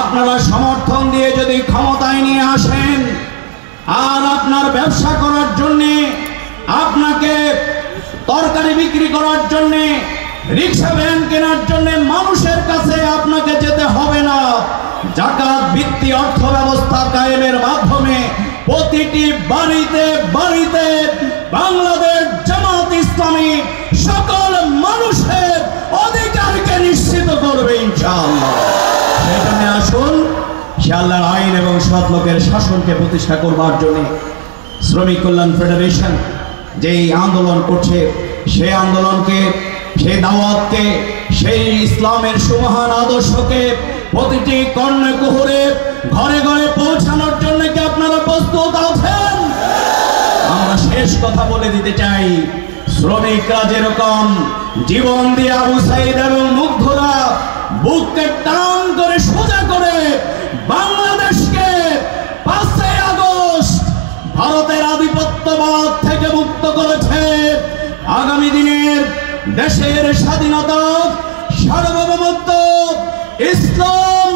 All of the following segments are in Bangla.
আপনারা সমর্থন দিয়ে যদি ক্ষমতায় নিয়ে আসেন আর আপনার ব্যবসা করার জন্যে, আপনাকে তরকারি বিক্রি করার জন্যে, রিক্সা ভ্যান কেনার জন্য মানুষের কাছে আপনাকে যেতে হবে না। যাকাত ভিত্তিক অর্থ ব্যবস্থা কায়েমের মাধ্যমে প্রতিটি বাড়িতে বাড়িতে বাংলাদেশ জামাত ইসলামী সকল মানুষের অধিকারকে নিশ্চিত করবে ইনশাআল্লাহ। সেজন্য আসুন সে আল্লাহর আইন এবং সৎ লোকের শাসনকে প্রতিষ্ঠা করবার জন্য শ্রমিক কল্যাণ ফেডারেশন যেই আন্দোলন করছে, সেই আন্দোলনকে, সেই দাওয়াতকে, সেই ইসলামের সুমহান আদর্শকে প্রতিটি কর্ণে কুহুরে ঘরে ঘরে পৌঁছানোর জন্য কি আপনারা প্রস্তুত আছেন? আমরা শেষ কথা বলে দিতে চাই, শ্রমিকরা যেরকম জীবন দিয়ে আবু সাইদ এবং মুগ্ধরা বুককে টান করে সোজা করে বাংলাদেশকে 5 আগস্ট ভারতের আধিপত্যবাদ থেকে মুক্ত করেছে, আগামী দিনের দেশের স্বাধীনতা, সার্বভৌমত্ব, ইসলাম,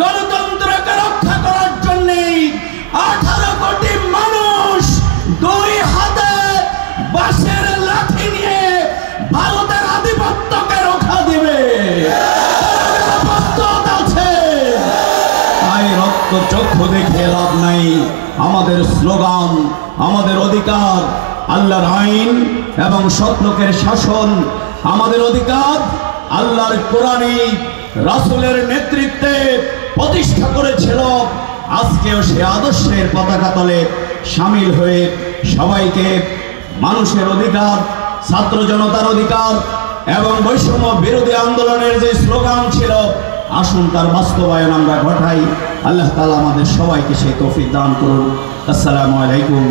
গণতন্ত্রকে রক্ষা করার জন্য 18 কোটি মানুষ 2 হাতে বাঁশের লাঠি নিয়ে ভারতের আধিপত্যকে রক্ষা দিবে। তাই রক্ত চক্ষু দেখে লাভ নাই। আমাদের স্লোগান, আমাদের অধিকার আল্লাহর আইন এবং সৎ লোকের শাসন, আমাদের অধিকার আল্লাহর কোরআনে রাসূলের নেতৃত্বে প্রতিষ্ঠা করেছিল। আজকেও সে আদর্শের পতাকা তলে সামিল হয়ে সবাইকে মানুষের অধিকার, ছাত্র জনতার অধিকার এবং বৈষম্য বিরোধী আন্দোলনের যে স্লোগান ছিল, আসুন তার বাস্তবায়ন আমরা ঘটাই। আল্লাহ তাআলা আমাদের সবাইকে সেই তৌফিক দান করুন। আসসালামু আলাইকুম।